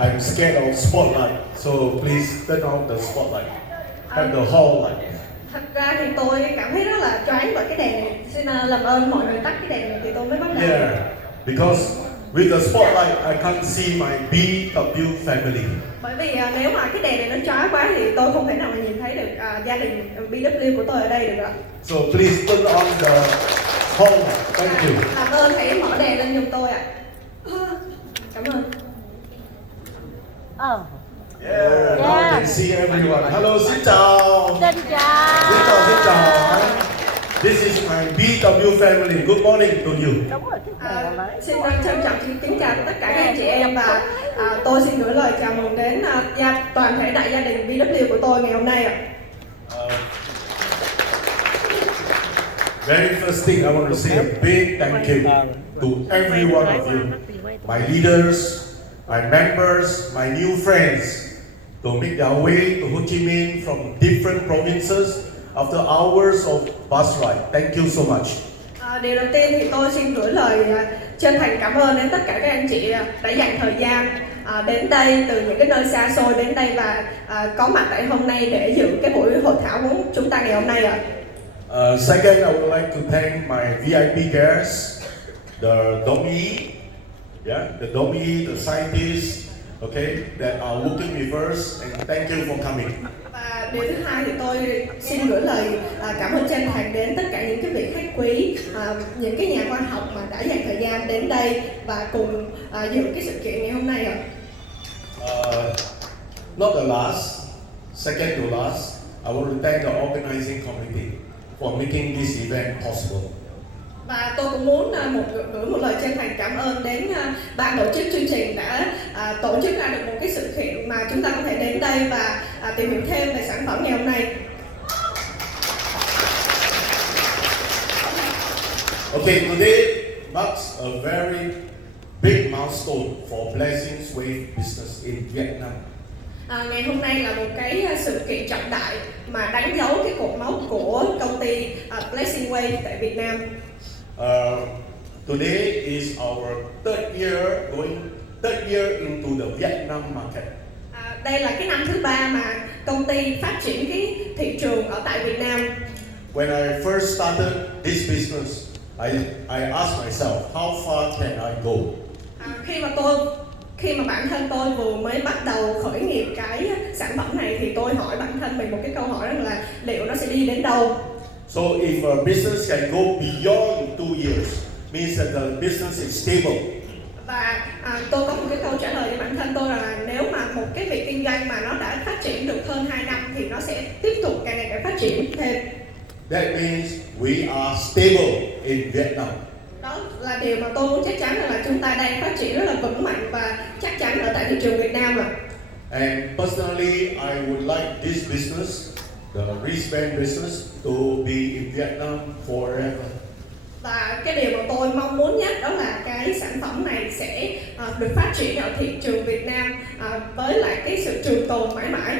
I'm scared of spotlight, so please turn on the spotlight. Have the hall light. Thật ra thì tôi cảm thấy rất là choáng bởi cái đèn này. Xin làm ơn mọi người tắt cái đèn này thì tôi mới bắt đầu. Yeah, because with the spotlight, I can't see my BW family. Bởi vì nếu mà cái đèn này nó chói quá thì tôi không thể nào mà nhìn thấy được gia đình BW của tôi ở đây được ạ. So please turn on the hall light. Thank you. Làm ơn hãy mở đèn lên giùm tôi ạ. Cảm ơn. Yeah, now I can see everyone. Hello, xin chào. Xin chào. Xin chào, xin chào. This is my BW family. Good morning to you. Đúng rồi, Xin trân trọng kính chào tất cả các anh chị em và tôi xin gửi lời chào mừng đến toàn thể đại gia đình BW của tôi ngày hôm nay ạ. Very first thing I want to say a big thank you to every one of you, my leaders, my members, my new friends, to make their way to Ho Chi Minh from different provinces after hours of bus ride. Thank you so much. Điều đầu tiên thì tôi xin gửi lời chân thành cảm ơn đến tất cả các anh chị đã dành thời gian đến đây từ những cái nơi xa xôi đến đây và có mặt tại hôm nay để dự cái buổi hội thảo của chúng ta ngày hôm nay ạ. Second, I would like to thank my VIP guests, the Domi, the Domi, the scientists, okay, that are working with us, and thank you for coming. Và điều thứ hai thì tôi xin gửi lời cảm ơn chân thành đến tất cả những cái vị khách quý, những cái nhà khoa học mà đã dành thời gian đến đây và cùng dự cái sự kiện ngày hôm nay ạ. Not the last, second to last, I want to thank the organizing committee for making this event possible. Và tôi cũng muốn gửi một lời chân thành cảm ơn đến ban tổ chức chương trình đã tổ chức ra được một cái sự kiện mà chúng ta có thể đến đây và tìm hiểu thêm về sản phẩm ngày hôm nay. Okay, today marks a very big milestone for Blessings Wave business in Vietnam. Ngày hôm nay là một cái sự kiện trọng đại mà đánh dấu cái cột mốc của công ty Blessing Way tại Việt Nam. Today is our third year into the Vietnam market. Đây là cái năm thứ 3 mà công ty phát triển cái thị trường ở tại Việt Nam. When I first started this business, I asked myself, how far can I go? Khi mà bản thân tôi vừa mới bắt đầu khởi nghiệp cái sản phẩm này thì tôi hỏi bản thân mình một cái câu hỏi rằng là liệu nó sẽ đi đến đâu? So if a business can go beyond 2 years, means that the business is stable. Và tôi có một cái câu trả lời cho bản thân tôi là nếu mà một cái việc kinh doanh mà nó đã phát triển được hơn 2 năm thì nó sẽ tiếp tục càng ngày càng phát triển thêm. That means we are stable in Vietnam. Đó là điều mà tôi muốn chắc chắn là chúng ta đang phát triển rất là vững mạnh và chắc chắn ở tại thị trường Việt Nam ạ. And personally, I would like this business, the wristband business, to be in Vietnam forever. Và cái điều mà tôi mong muốn nhất đó là cái sản phẩm này sẽ được phát triển ở thị trường Việt Nam với lại cái sự trường tồn mãi mãi.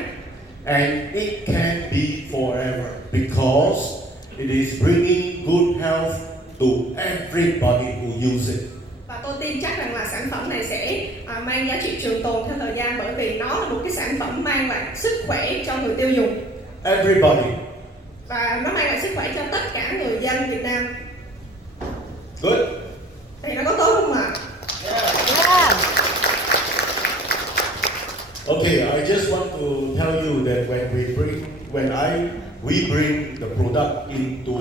And it can be forever because it is bringing good health to everybody who use it. Và tôi tin chắc rằng là sản phẩm này sẽ mang giá trị trường tồn theo thời gian bởi vì nó là một cái sản phẩm mang lại sức khỏe cho người tiêu dùng. Everybody. Và nó mang lại sức khỏe cho tất cả người dân Việt Nam. Good. Thì nó có tốt không ạ? Yeah. Okay, I just want to tell you that when we bring the product into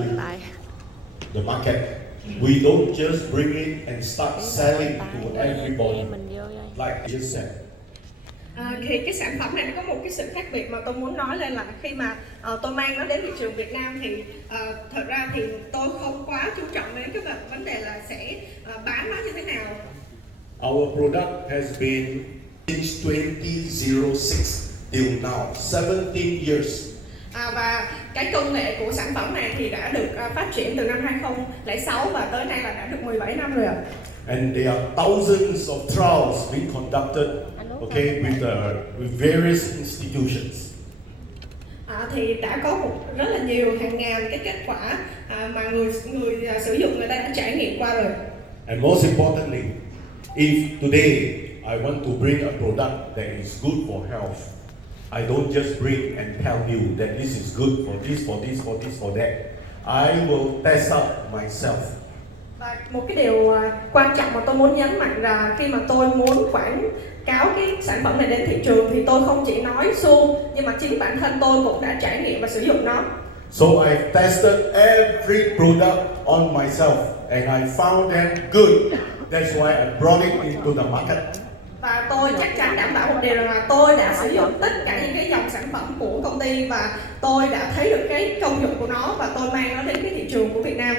the market, we don't just bring it and start selling to everybody like I just said. Thì cái sản phẩm này nó có một cái sự khác biệt mà tôi muốn nói lên là khi mà tôi mang nó đến thị trường Việt Nam thì thật ra thì tôi không quá chú trọng đến cái vấn đề là sẽ bán nó như thế nào. Our product has been since 2006 till now, 17 years. Và cái công nghệ của sản phẩm này thì đã được phát triển từ năm 2006 và tới nay là đã được 17 năm rồi ạ. And there are thousands of trials being conducted, okay, with various institutions. Thì đã có rất là nhiều hàng ngàn cái kết quả mà người sử dụng người ta đã trải nghiệm qua rồi. And most importantly, if today I want to bring a product that is good for health, I don't just bring and tell you that this is good for this, for this, for this, for that. I will test out myself. Và một cái điều quan trọng mà tôi muốn nhấn mạnh là khi mà tôi muốn quảng cáo cái sản phẩm này đến thị trường thì tôi không chỉ nói suông, nhưng mà chính bản thân tôi cũng đã trải nghiệm và sử dụng nó. So I tested every product on myself and I found them good. That's why I brought it into the market. Và tôi chắc chắn đảm bảo một điều là tôi đã sử dụng tất cả những cái dòng sản phẩm của công ty và tôi đã thấy được cái công dụng của nó và tôi mang nó đến cái thị trường của Việt Nam.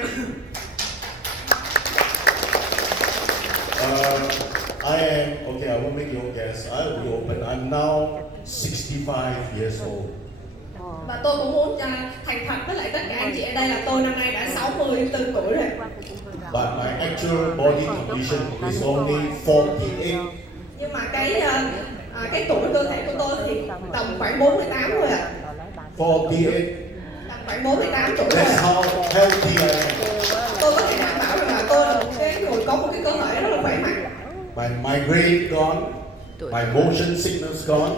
I am, okay, I will make you guess. I will be open. I'm now 65 years old. Và tôi cũng muốn thành thật với lại tất cả anh chị ở đây là tôi năm nay đã 64 tuổi rồi. But my actual body condition is only 48. Nhưng mà cái tuổi cơ thể của tôi thì tầm khoảng 48 thôi ạ. 48. Tầm khoảng 48 tuổi rồi. That's how healthy I am. Tôi có thể đảm bảo rằng là tôi là một cái người có một cái cơ thể rất là khỏe mạnh. My migraine gone. My motion sickness gone.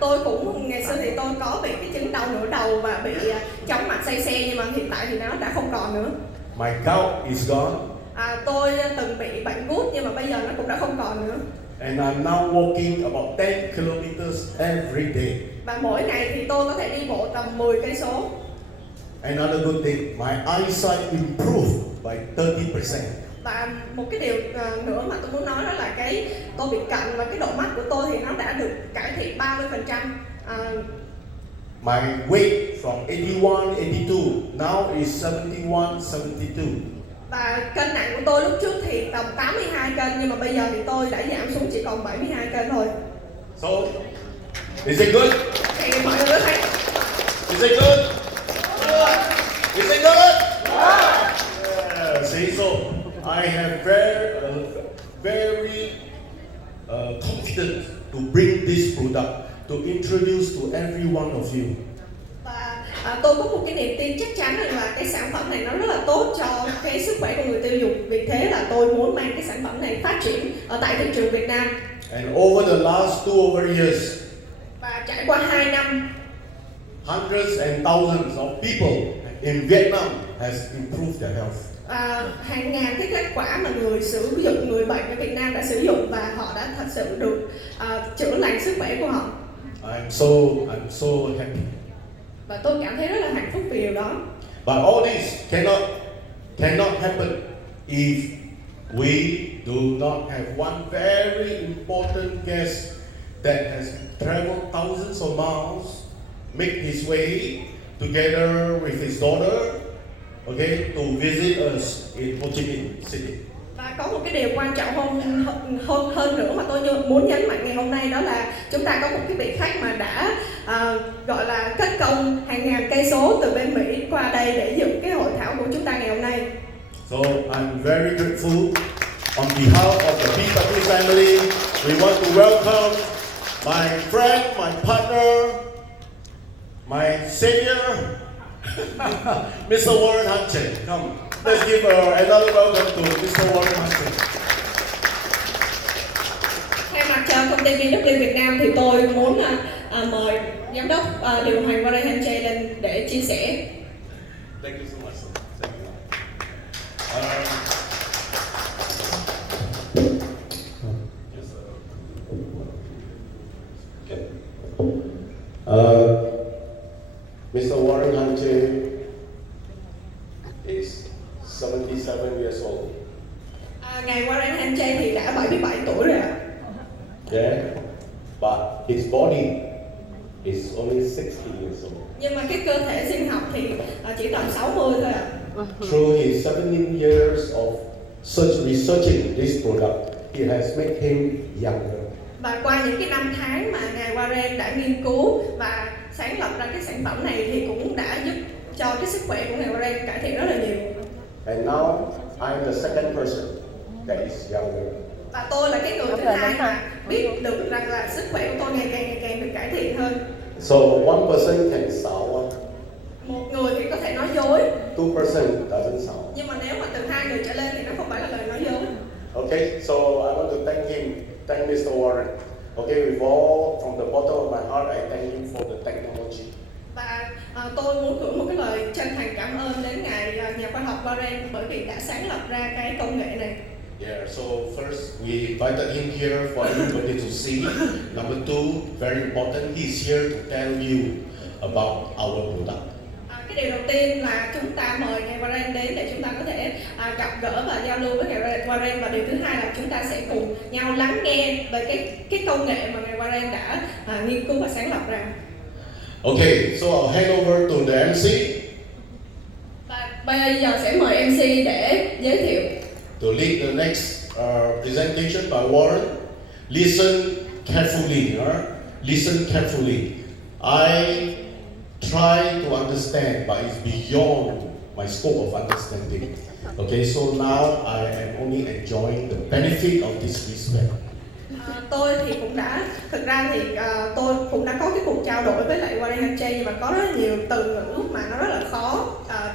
Tôi cũng ngày xưa thì tôi có bị cái chứng đau nửa đầu và bị chóng mặt say xe, nhưng mà hiện tại thì nó đã không còn nữa. My gout is gone. Tôi từng bị bệnh gút nhưng mà bây giờ nó cũng đã không còn nữa. And I'm now walking about 10 kilometers every day. Và mỗi ngày thì tôi có thể đi bộ tầm 10 cây số. Another good thing, my eyesight improved by 30%. Và một cái điều nữa mà tôi muốn nói đó là cái tôi bị cận và cái độ mắt của tôi thì nó đã được cải thiện 30%. My weight from 81, 82 now is 71, 72. Và cân nặng của tôi lúc trước thì tầm 82 cân, nhưng mà bây giờ thì tôi đã giảm xuống chỉ còn 72 cân thôi. So, is it good? Thì mọi người có thấy Is it good? Is it good? Yeah. See, so I have very confident to bring this product to introduce to every one of you. Và tôi có một cái niềm tin chắc chắn rằng là cái sản phẩm này nó rất là tốt cho cái sức khỏe của người tiêu dùng. Vì thế là tôi muốn mang cái sản phẩm này phát triển ở tại thị trường Việt Nam. And over the last 2 years, Và trải qua 2 năm, hundreds and thousands of people in Vietnam has improved their health. hàng ngàn cái kết quả mà người bệnh ở Việt Nam đã sử dụng và họ đã thật sự được chữa lành sức khỏe của họ. I'm so happy. Và tôi cảm thấy rất là hạnh phúc vì điều đó. But all this cannot happen if we do not have one very important guest that has traveled thousands of miles, make his way together with his daughter, okay, to visit us in Ho Chi Minh City. Và có một cái điều quan trọng hơn nữa mà tôi muốn nhấn mạnh ngày hôm nay, đó là chúng ta có một cái vị khách mà đã gọi là cất công hàng ngàn cây số từ bên Mỹ qua đây để dự cái hội thảo của chúng ta ngày hôm nay. So I'm very grateful. On behalf of the B family, we want to welcome my friend, my partner, my savior, Mr. Warren Hutchin. Come, let's give another welcome to Mr. Warren Hutchin. Thay mặt cho công ty BW Việt Nam thì tôi muốn mời giám đốc điều hành Warren Hutchin lên để chia sẻ. Thank you so much. Thank you. Mr. Warren Hutchin is 77 years old. Ngài Warren Hutchin thì đã 77 tuổi rồi ạ. Yeah, but his body is only 60 years old. Nhưng mà cái cơ thể sinh học thì chỉ tầm 60 thôi ạ. Through his 17 years of researching this product, he has made him younger. Và qua những cái năm tháng mà ngài Warren đã nghiên cứu và sáng lập ra cái sản phẩm này thì cũng đã giúp cho cái sức khỏe của ngài Warren cải thiện rất là nhiều. And now I'm the second person that is younger. Và tôi là cái người thứ hai mà biết được rằng là sức khỏe của tôi ngày càng được cải thiện hơn. So one person can sound, Một người thì có thể nói dối, 2% doesn't sound. nhưng mà nếu mà từ 2 người trở lên thì nó không phải là lời nói dối. Okay, so I want to thank him, thank Mr. Warren. Okay, with all from the bottom of my heart, I thank him for the technology. Và tôi muốn gửi một cái lời chân thành cảm ơn đến ngài nhà khoa học Warren bởi vì đã sáng lập ra cái công nghệ này. Yeah, so first we invited him here for everybody to see. Number two, very important, he's here to tell you about our product. Cái điều đầu tiên là chúng ta mời ngài Warren đến để chúng ta có thể gặp gỡ và giao lưu với ngài Warren, và điều thứ hai là chúng ta sẽ cùng nhau lắng nghe về cái công nghệ mà ngài Warren đã nghiên cứu và sáng lập ra. Okay, so I'll hand over to the MC. Và bây giờ sẽ mời MC để giới thiệu. To lead the next presentation by Warren. Listen carefully, listen carefully. I try to understand, but it's beyond my scope of understanding. Okay, so now I am only enjoying the benefit of this respect. Tôi thì cũng đã, thực ra thì tôi cũng đã có cái cuộc trao đổi với lại Warren Hanchay, nhưng mà có rất là nhiều từ ngữ mà nó rất là khó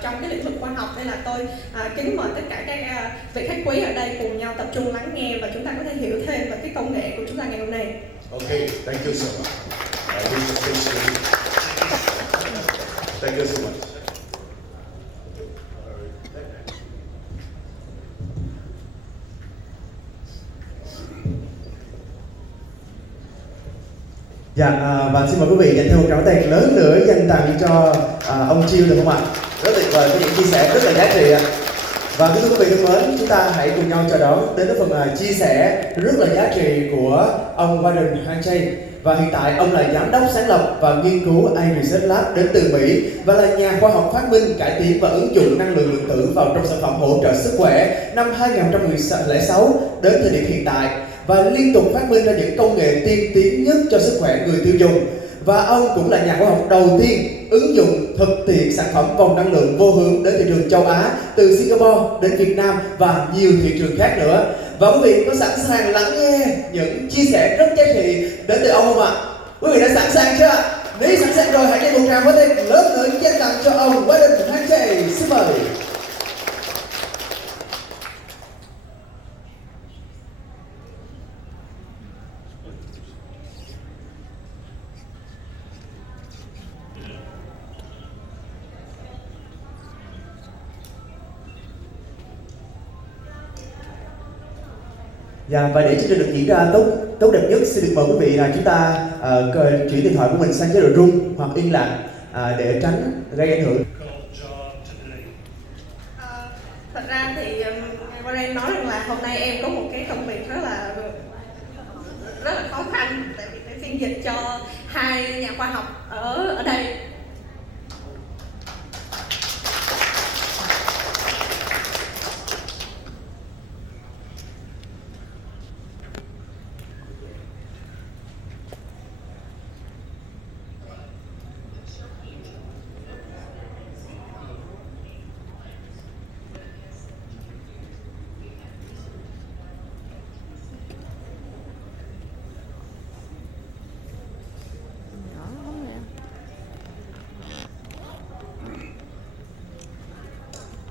trong cái lĩnh vực khoa học, nên là tôi kính mời tất cả các vị khách quý ở đây cùng nhau tập trung lắng nghe và chúng ta có thể hiểu thêm về cái công nghệ của chúng ta ngày hôm nay. Okay, thank you so much. I wish to face to you. Thank you so much. Dạ, và xin mời quý vị dành thêm một tràng tay lớn nữa dành tặng cho ông Chiêu được không ạ? Rất tuyệt vời với những chia sẻ rất là giá trị ạ. Và kính thưa quý vị thân mến, chúng ta hãy cùng nhau chào đón đến với phần chia sẻ rất là giá trị của ông Warren Hanchay. Và hiện tại ông là giám đốc sáng lập và nghiên cứu iResearch Lab đến từ Mỹ và là nhà khoa học phát minh, cải tiến và ứng dụng năng lượng lượng tử vào trong sản phẩm hỗ trợ sức khỏe năm 2006 đến thời điểm hiện tại, và liên tục phát minh ra những công nghệ tiên tiến nhất cho sức khỏe người tiêu dùng. Và ông cũng là nhà khoa học đầu tiên ứng dụng thực tiễn sản phẩm vòng năng lượng vô hướng đến thị trường châu Á, từ Singapore đến Việt Nam và nhiều thị trường khác nữa. Và quý vị có sẵn sàng lắng nghe những chia sẻ rất giá trị đến từ ông không ạ? Quý vị đã sẵn sàng chưa? Nếu sẵn sàng rồi, hãy dành một tràng pháo tay lớn nữa dành tặng cho ông Warren Hanchay. Xin mời. Dạ, và để chương trình được diễn ra tốt đẹp nhất, xin được mời quý vị là chúng ta chuyển điện thoại của mình sang chế độ rung hoặc yên lặng để tránh gây ảnh hưởng. Thật ra thì Warren nói rằng là hôm nay em có một cái công việc rất là khó khăn, tại vì phải phiên dịch cho hai nhà khoa học ở đây.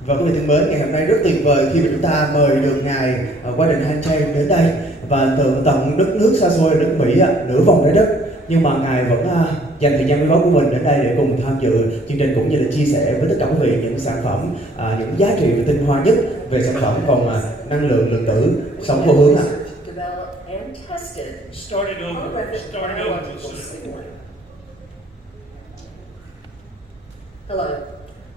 Và quý vị thân mến, ngày hôm nay rất tuyệt vời khi mà chúng ta mời được ngài Warren Hanchay đến đây, và từ tận đất nước xa xôi đất Mỹ, nửa vòng trái đất, nhưng mà ngài vẫn dành thời gian quý báu của mình đến đây để cùng tham dự chương trình cũng như là chia sẻ với tất cả quý vị những sản phẩm, những giá trị và tinh hoa nhất về sản phẩm vòng năng lượng lượng tử sống vô hướng ạ. Started over. Hello,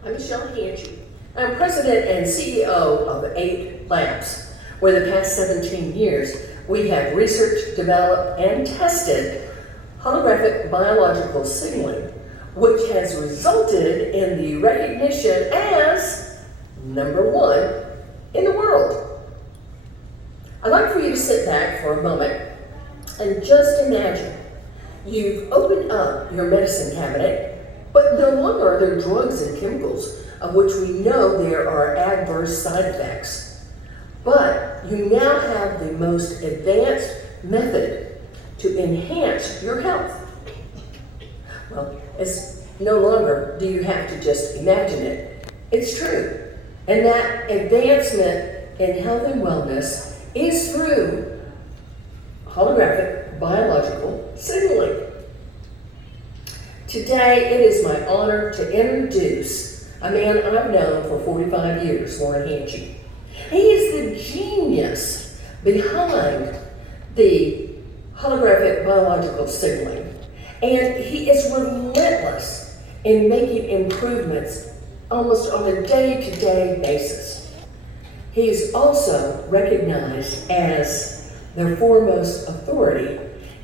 I'm Michelle Hanchay. I'm president and CEO of 8 Labs, where the past 17 years we have researched, developed, and tested holographic biological signaling, which has resulted in the recognition as #1 in the world. I'd like for you to sit back for a moment and just imagine you've opened up your medicine cabinet, but no longer are there drugs and chemicals of which we know there are adverse side effects. But you now have the most advanced method to enhance your health. Well, it's no longer do you have to just imagine it. It's true. And that advancement in health and wellness is through holographic biological signaling. Today, it is my honor to introduce a man I've known for 45 years, Warren Hanchey. He is the genius behind the holographic biological signaling, and he is relentless in making improvements almost on a day-to-day basis. He is also recognized as their foremost authority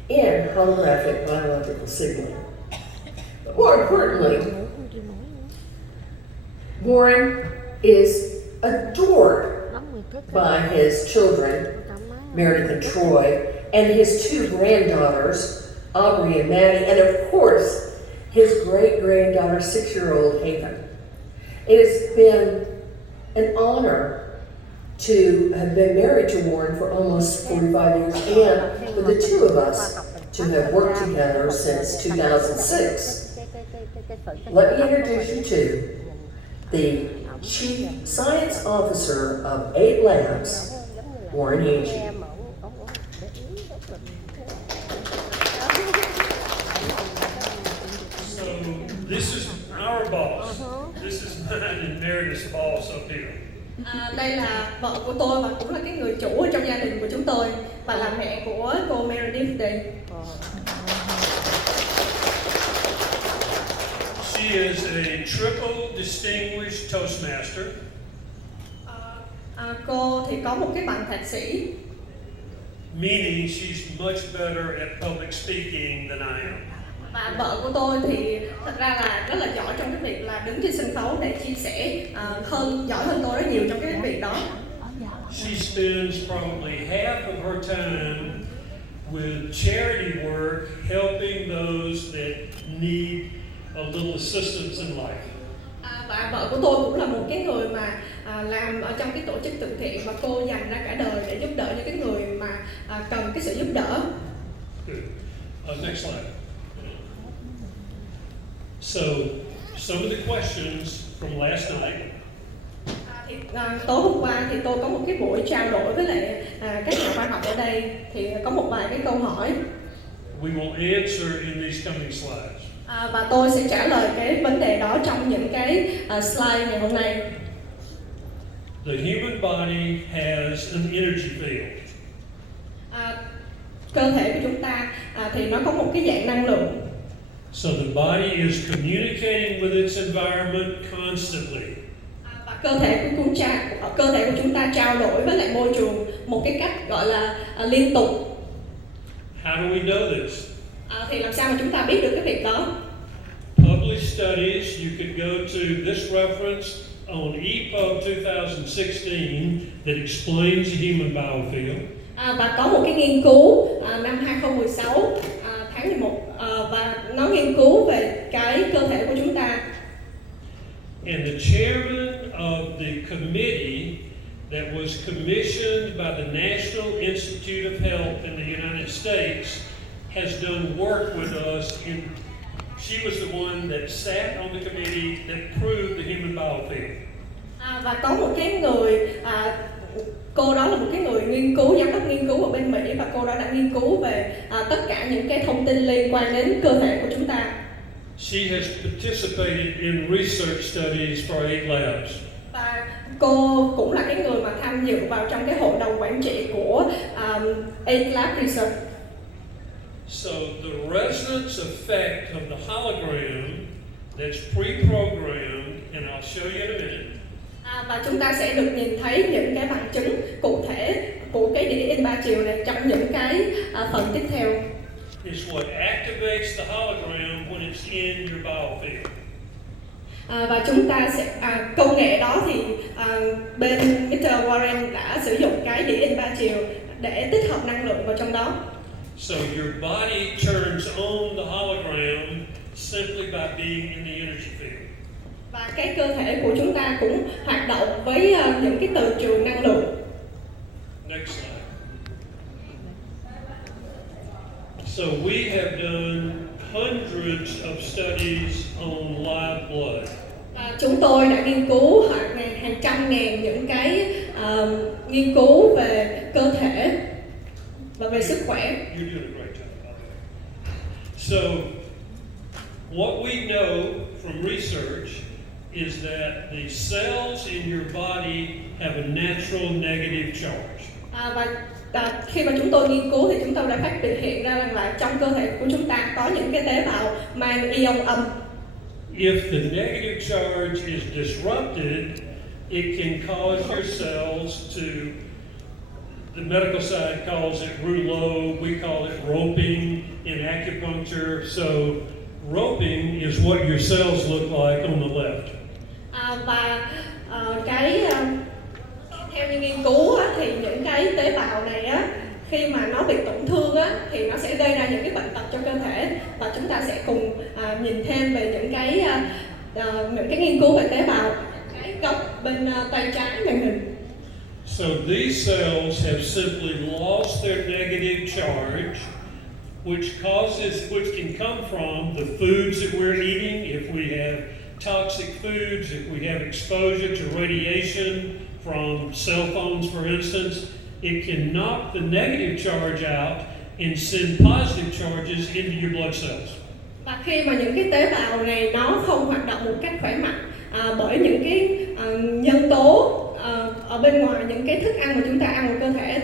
in holographic biological signaling. But more importantly, Warren is adored by his children, Meredith and Troy, and his two granddaughters, Aubrey and Maddie, and of course, his great-granddaughter, 6-year-old Haven. It has been an honor to have been married to Warren for almost 45 years, and for the two of us to have worked together since 2006. Let me introduce you to the Chief Science Officer of 8 Labs, Warren Hanchey. So this is our boss. This is mine and Meredith's boss up here. Đây là vợ của tôi và cũng là cái người chủ ở trong gia đình của chúng tôi và là mẹ của cô Meredith đây. She is a triple distinguished Toastmaster. Cô thì có một cái bằng thạc sĩ, Meaning she's much better at public speaking than I am. và vợ của tôi thì thật ra là rất là giỏi trong cái việc là đứng trên sân khấu để chia sẻ, giỏi hơn tôi rất nhiều trong cái việc đó. She spends probably half of her time with charity work, helping those that need a little assistance in life. Và vợ của tôi cũng là một cái người mà làm ở trong cái tổ chức từ thiện và cô dành ra cả đời để giúp đỡ những cái người mà cần cái sự giúp đỡ. Good. Next slide. So, some of the questions from last night. Tối hôm qua thì tôi có một cái buổi trao đổi với lại các nhà khoa học ở đây, thì có một vài cái câu hỏi. We will answer in these coming slides. Và tôi sẽ trả lời cái vấn đề đó trong những cái slide ngày hôm nay. The human body has an energy field. Cơ thể của chúng ta thì nó có một cái dạng năng lượng. So the body is communicating with its environment constantly. Và cơ thể của chúng ta trao đổi với lại môi trường một cái cách gọi là liên tục. How do we know this? Thì làm sao mà chúng ta biết được cái việc đó? Published studies, you could go to this reference on EPUB 2016 that explains the human biofield. Và có một cái nghiên cứu năm 2016 tháng 11 và nó nghiên cứu về cái cơ thể của chúng ta. And the chairman of the committee that was commissioned by the National Institute of Health in the United States has done work with us in. She was the one that sat on the committee that proved the human biofield. Và có một cái người, cô đó là một cái người nghiên cứu, giám đốc nghiên cứu ở bên Mỹ, và cô đó đã nghiên cứu về tất cả những cái thông tin liên quan đến cơ thể của chúng ta. She has participated in research studies for 8 Labs. Và cô cũng là cái người mà tham dự vào trong cái hội đồng quản trị của 8 Lab Research. So the resonance effect of the hologram that's pre-programmed, and I'll show you in a minute. Và chúng ta sẽ được nhìn thấy những cái bằng chứng cụ thể của cái đĩa in 3 chiều này trong những cái phần tiếp theo. It's what activates the hologram when it's in your biofield. Và chúng ta sẽ công nghệ đó thì bên Mr. Warren đã sử dụng cái đĩa in 3 chiều để tích hợp năng lượng vào trong đó. So your body turns on the hologram simply by being in the energy field. Và cái cơ thể của chúng ta cũng hoạt động với những cái từ trường năng lượng. Next slide. So we have done hundreds of studies on live blood. Chúng tôi đã nghiên cứu hàng trăm ngàn những cái nghiên cứu về cơ thể và về sức khỏe. You're doing a great job, by the way. So, what we know from research is that the cells in your body have a natural negative charge. Và khi mà chúng tôi nghiên cứu thì chúng tôi đã phát hiện ra rằng là trong cơ thể của chúng ta có những cái tế bào mang ion âm. If the negative charge is disrupted, it can cause your cells to, the medical side calls it rouleau, we call it roping in acupuncture. So roping is what your cells look like on the left. Theo như nghiên cứu á, thì những cái tế bào này á, khi mà nó bị tổn thương á, thì nó sẽ gây ra những cái bệnh tật cho cơ thể, và chúng ta sẽ cùng nhìn thêm về những cái nghiên cứu về tế bào cái góc bên tay trái màn hình. So these cells have simply lost their negative charge, which can come from the foods that we're eating. If we have toxic foods, if we have exposure to radiation from cell phones, for instance, it can knock the negative charge out and send positive charges into your blood cells. Và khi mà những cái tế bào này nó không hoạt động một cách khỏe mạnh bởi những cái nhân tố ở bên ngoài những cái thức ăn mà chúng ta ăn vào cơ thể,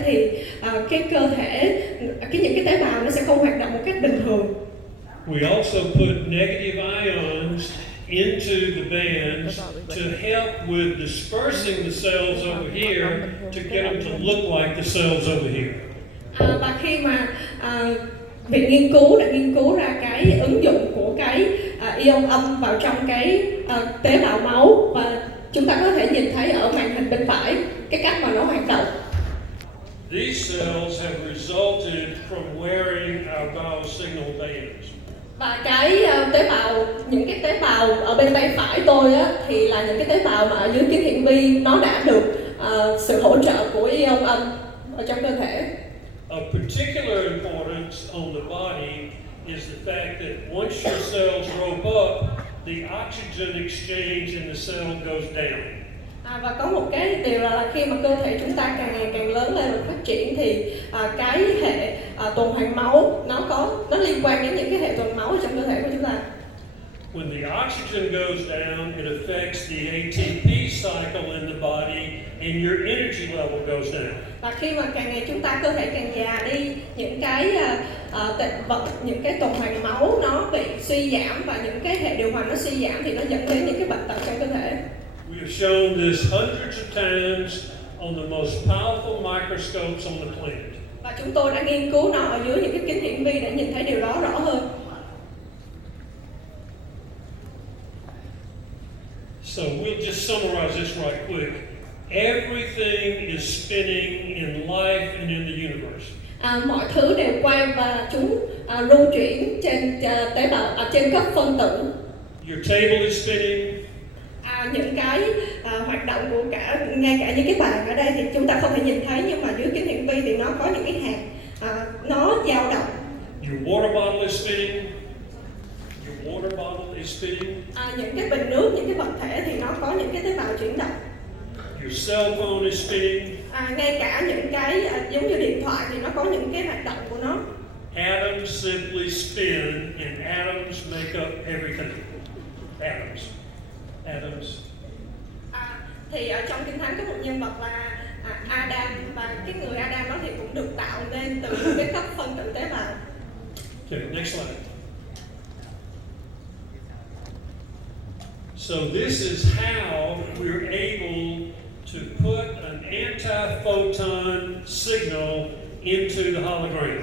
thì những cái tế bào nó sẽ không hoạt động một cách bình thường. We also put negative ions into the bands to help with dispersing the cells over here to get them to look like the cells over here. Và khi mà viện nghiên cứu đã nghiên cứu ra cái ứng dụng của cái ion âm vào trong cái tế bào máu, và chúng ta có thể nhìn thấy ở màn hình bên phải cái cách mà nó hoạt động. These cells have resulted from wearing our biosignal bands. Và những cái tế bào ở bên tay phải tôi á, thì là những cái tế bào mà ở dưới kính hiển vi, nó đã được sự hỗ trợ của ion âm ở trong cơ thể. Of particular importance on the body is the fact that once your cells rope up, the oxygen exchange in the cell goes down. Và có một cái điều là khi mà cơ thể chúng ta càng ngày càng lớn lên và phát triển, thì cái hệ tuần hoàn máu nó liên quan đến những cái hệ tuần máu trong cơ thể của chúng ta. When the oxygen goes down, it affects the ATP cycle in the body and your energy level goes down. Và khi mà càng ngày chúng ta cơ thể càng già đi, những cái tuần hoàn máu nó bị suy giảm và những cái hệ điều hòa nó suy giảm, thì nó dẫn đến những cái bệnh tật trong cơ thể. We have shown this hundreds of times on the most powerful microscopes on the planet. Và chúng tôi đã nghiên cứu nó ở dưới những cái kính hiển vi để nhìn thấy điều đó rõ hơn. So we'll just summarize this right quick. Everything is spinning in life and in the universe. Mọi thứ đều quay và chúng rung chuyển trên tế bào, trên các phân tử. Your table is spinning. Những cái hoạt động của ngay cả những cái bàn ở đây thì chúng ta không thể nhìn thấy, nhưng mà dưới kính hiển vi thì nó có những cái hạt nó dao động. Your water bottle is spinning. Your water bottle is spinning. Những cái bình nước, những cái vật thể thì nó có những cái tế bào chuyển động. Your cell phone is spinning. Ngay cả những cái giống như điện thoại thì nó có những cái hoạt động của nó. Atoms simply spin and atoms make up everything. Atoms. Thì ở trong Kinh Thánh có một nhân vật là Adam, và cái người Adam đó thì cũng được tạo nên từ cái cấp phân tử tế bào. Okay, next slide. So this is how we're able to put an anti-photon signal into the hologram.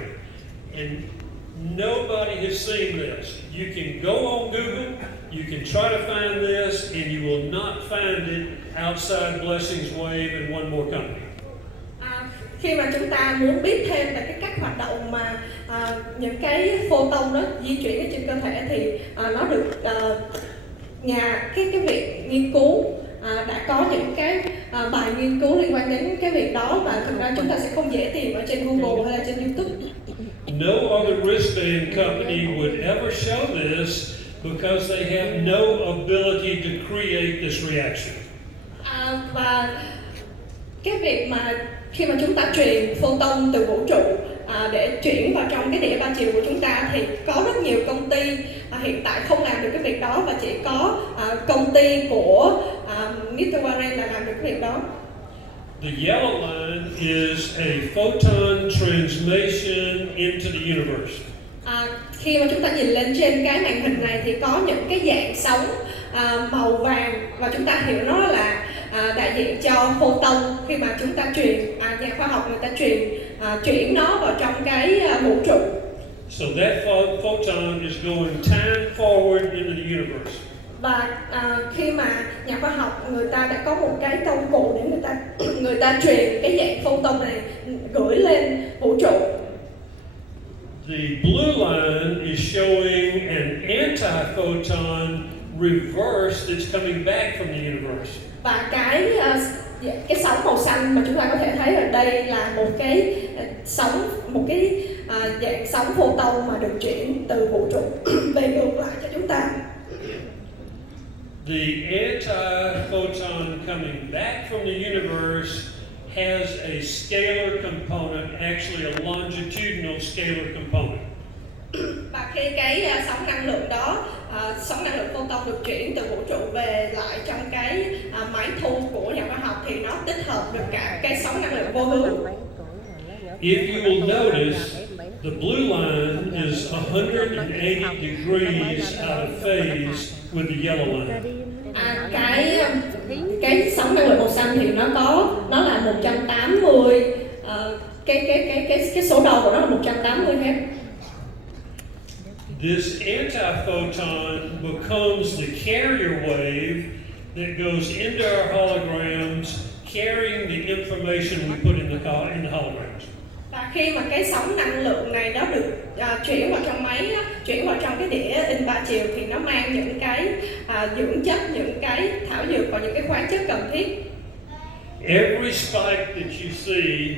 And nobody has seen this. You can go on Google, you can try to find this, and you will not find it outside Blessings Wave and one more company. Khi mà chúng ta muốn biết thêm về cái cách hoạt động mà những cái photon đó di chuyển ở trên cơ thể, thì nó được cái viện nghiên cứu đã có những cái bài nghiên cứu liên quan đến cái việc đó, và thực ra chúng ta sẽ không dễ tìm ở trên Google hay là trên YouTube. No other wristband company would ever show this because they have no ability to create this reaction. Và cái việc mà khi mà chúng ta truyền photon từ vũ trụ để chuyển vào trong cái đĩa ba chiều của chúng ta thì có rất nhiều công ty hiện tại không làm được cái việc đó, và chỉ có công ty của Mr. Warren là làm được cái việc đó. The yellow line is a photon transmission into the universe. Khi mà chúng ta nhìn lên trên cái màn hình này thì có những cái dạng sóng màu vàng, và chúng ta hiểu nó là đại diện cho photon. Khi mà chúng ta truyền, nhà khoa học người ta chuyển nó vào trong cái vũ trụ. So that photon is going time forward into the universe. Và khi mà nhà khoa học người ta đã có một cái công cụ để người ta truyền cái dạng photon này gửi lên vũ trụ. The blue line is showing an anti-photon reverse that's coming back from the universe. Và cái sóng màu xanh mà chúng ta có thể thấy ở đây là một cái dạng sóng photon mà được chuyển từ vũ trụ về ngược lại cho chúng ta. The anti-photon coming back from the universe has a scalar component, actually a longitudinal scalar component. Và khi cái sóng năng lượng đó, sóng năng lượng photon được chuyển từ vũ trụ về lại trong cái máy thu của nhà khoa học thì nó tích hợp được cả cái sóng năng lượng vô hướng. If you will notice, the blue line is 180 degrees out of phase with the yellow line. Cái sóng năng lượng màu xanh thì nó là 180, cái số đầu của nó là 180 Hz. This anti-photon becomes the carrier wave that goes into our holograms, carrying the information we put in the holograms. Và khi mà cái sóng năng lượng này nó được chuyển vào trong máy, chuyển vào trong cái đĩa in ba chiều thì nó mang những cái dưỡng chất, những cái thảo dược và những cái khoáng chất cần thiết. Every spike that you see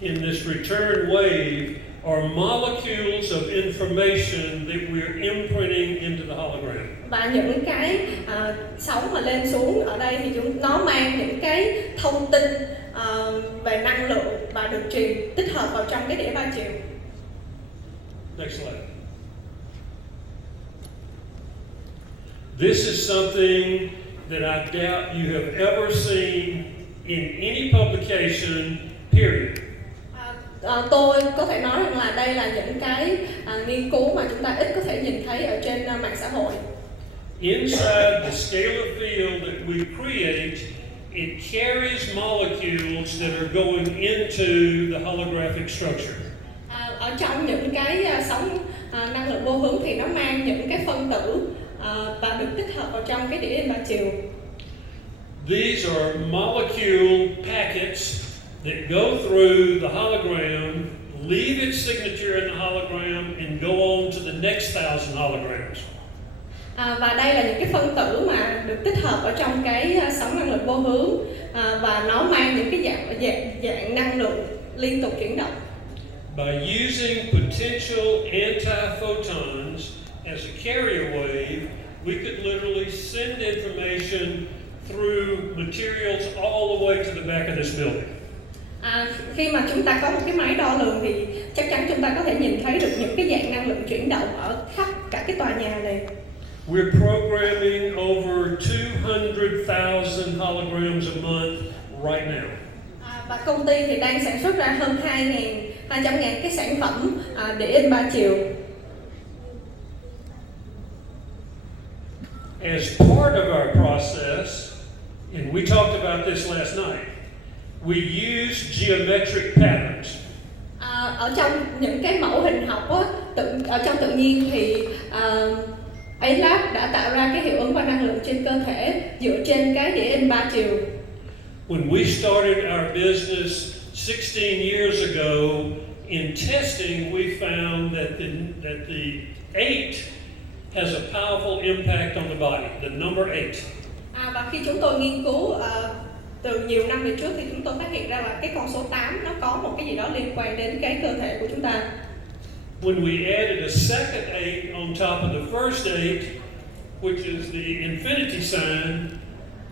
in this return wave are molecules of information that we're imprinting into the hologram. Và những cái sóng mà lên xuống ở đây thì nó mang những cái thông tin về năng lượng và được tích hợp vào trong cái đĩa ba chiều. Next slide. This is something that I doubt you have ever seen in any publication, period. Tôi có thể nói rằng là đây là những cái nghiên cứu mà chúng ta ít có thể nhìn thấy ở trên mạng xã hội. Inside the scalar field that we create, it carries molecules that are going into the holographic structure. Ở trong những cái sóng năng lượng vô hướng thì nó mang những cái phân tử và được tích hợp vào trong cái đĩa in ba chiều. These are molecule packets that go through the hologram, leave its signature in the hologram, and go on to the next 1,000 holograms. Và đây là những cái phân tử mà được tích hợp ở trong cái sóng năng lượng vô hướng và nó mang những cái dạng năng lượng liên tục chuyển động. By using potential anti-photons as a carrier wave, we could literally send information through materials all the way to the back of this building. Khi mà chúng ta có một cái máy đo lường thì chắc chắn chúng ta có thể nhìn thấy được những cái dạng năng lượng chuyển động ở khắp cả cái tòa nhà này. We're programming over 200,000 holograms a month right now. Và công ty thì đang sản xuất ra hơn 200.000 cái sản phẩm để in ba chiều. As part of our process, and we talked about this last night, we use geometric patterns. Ở trong những cái mẫu hình học ở trong tự nhiên thì A-Lab đã tạo ra cái hiệu ứng và năng lượng trên cơ thể dựa trên cái đĩa in ba chiều. When we started our business 16 years ago, in testing we found that the 8 has a powerful impact on the body, the number 8. Và khi chúng tôi nghiên cứu từ nhiều năm về trước thì chúng tôi phát hiện ra là cái con số 8 nó có một cái gì đó liên quan đến cái cơ thể của chúng ta. When we added a second 8 on top of the first 8, which is the infinity sign,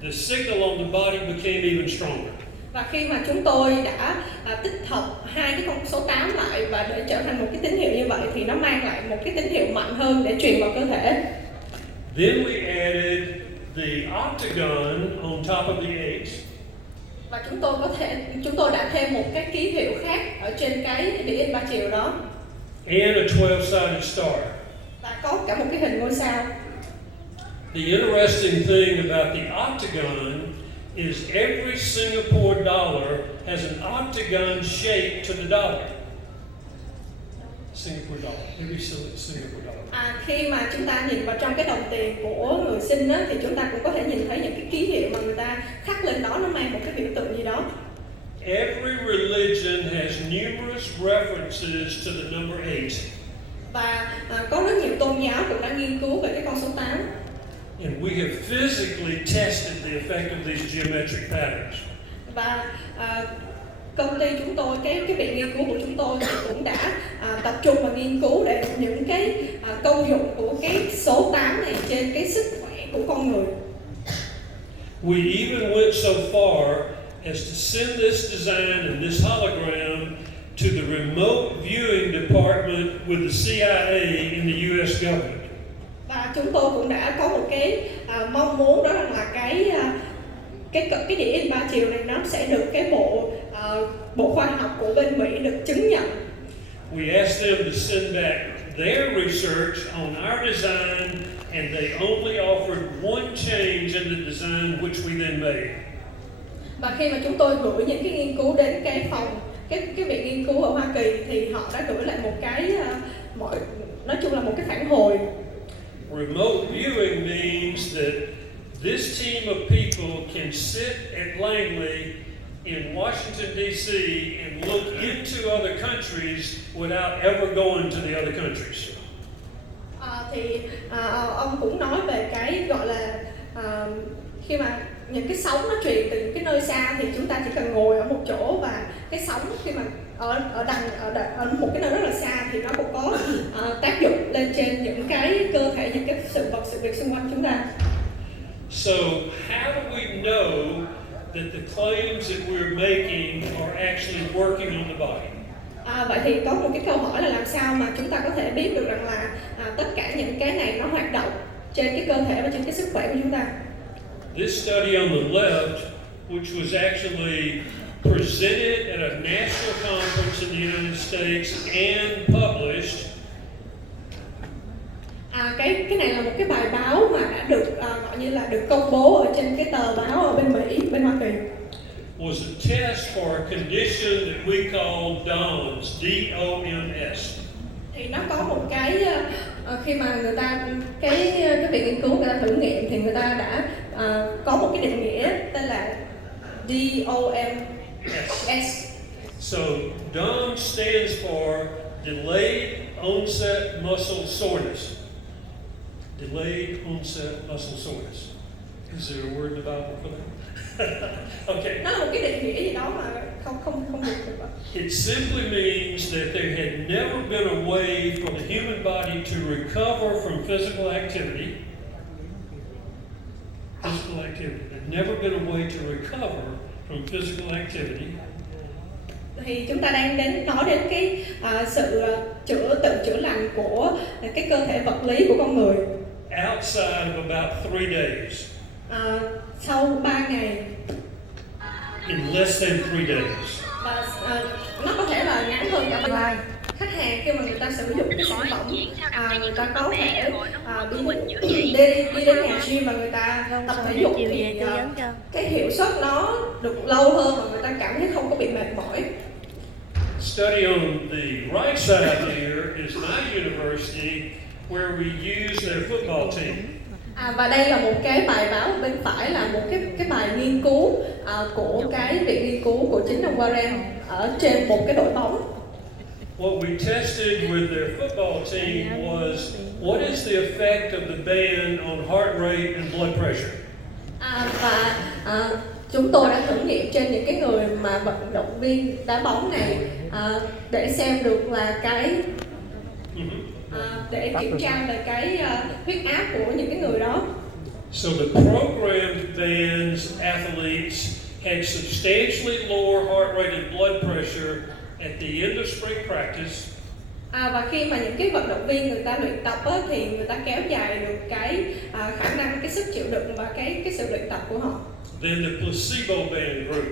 the signal on the body became even stronger. Và khi mà chúng tôi đã tích hợp hai cái con số 8 lại và để trở thành một cái tín hiệu như vậy thì nó mang lại một cái tín hiệu mạnh hơn để truyền vào cơ thể. Then we added the octagon on top of the 8. Và chúng tôi đã thêm một cái ký hiệu khác ở trên cái đĩa in 3 chiều đó. And a 12-sided star. Và có cả một cái hình ngôi sao. The interesting thing about the octagon is every Singapore dollar has an octagon shape to the dollar. Singapore dollar, every Singapore dollar. Khi mà chúng ta nhìn vào trong cái đồng tiền của người Sinh á, thì chúng ta cũng có thể nhìn thấy những cái ký hiệu mà người ta khắc lên đó, nó mang một cái biểu tượng gì đó. Every religion has numerous references to the number 8. Và có rất nhiều tôn giáo cũng đã nghiên cứu về cái con số 8. And we have physically tested the effect of these geometric patterns. Và công ty chúng tôi, cái viện nghiên cứu của chúng tôi thì cũng đã tập trung vào nghiên cứu để những cái công dụng của cái số 8 này trên cái sức khỏe của con người. We even went so far as to send this design and this hologram to the remote viewing department with the CIA in the US government. Và chúng tôi cũng đã có một cái mong muốn đó là cái đĩa in 3 chiều này nó sẽ được cái bộ khoa học của bên Mỹ được chứng nhận. We asked them to send back their research on our design, and they only offered one change in the design, which we then made. Và khi mà chúng tôi gửi những cái nghiên cứu đến cái phòng, cái viện nghiên cứu ở Hoa Kỳ thì họ đã gửi lại một cái nói chung là một cái phản hồi. Remote viewing means that this team of people can sit at Langley in Washington, D.C. and look into other countries without ever going to the other countries. Ông cũng nói về cái gọi là khi mà những cái sóng nó truyền từ những cái nơi xa thì chúng ta chỉ cần ngồi ở một chỗ và cái sóng khi mà ở một cái nơi rất là xa thì nó cũng có tác dụng lên trên những cái cơ thể, những cái sự việc xung quanh chúng ta. So how do we know that the claims that we're making are actually working on the body? Vậy thì có một cái câu hỏi là làm sao mà chúng ta có thể biết được rằng là tất cả những cái này nó hoạt động trên cái cơ thể và trên cái sức khỏe của chúng ta. This study on the left, which was actually presented at a national conference in the United States and published. Cái này là một cái bài báo mà đã được gọi như là được công bố ở trên cái tờ báo ở bên Mỹ, bên Hoa Kỳ. Was a test for a condition that we call DOMS, D-O-M-S. Thì nó có một cái khi mà người ta cái viện nghiên cứu người ta thử nghiệm thì người ta đã có một cái định nghĩa tên là D-O-M-S. So DOMS stands for Delayed Onset Muscle Soreness. Delayed Onset Muscle Soreness. Is there a word in the Bible for that? Okay. Nó là một cái định nghĩa gì đó mà không được. It simply means that there had never been a way for the human body to recover from physical activity. Physical activity. There'd never been a way to recover from physical activity. Thì chúng ta đang nói đến cái sự tự chữa lành của cái cơ thể vật lý của con người. Outside of about 3 days. Sau 3 ngày. In less than 3 days. Và nó có thể là ngắn hơn cả 3 ngày. Khách hàng khi mà người ta sử dụng cái sản phẩm, người ta có thể đi đến nhà gym và người ta tập thể dục thì cái hiệu suất nó được lâu hơn và người ta cảm thấy không có bị mệt mỏi. Study on the right side here is my university where we use their football team. Và đây là một cái bài báo bên phải là một cái bài nghiên cứu của cái viện nghiên cứu của chính ông Warren ở trên một cái đội bóng. What we tested with their football team was what is the effect of the band on heart rate and blood pressure. Chúng tôi đã thử nghiệm trên những cái người mà vận động viên đá bóng này để xem được là cái để kiểm tra về cái huyết áp của những cái người đó. So the programmed band's athletes had substantially lower heart rate and blood pressure at the end of spring practice. Và khi mà những cái vận động viên người ta luyện tập á, thì người ta kéo dài được cái khả năng, cái sức chịu đựng và cái sự luyện tập của họ. Then the placebo band group.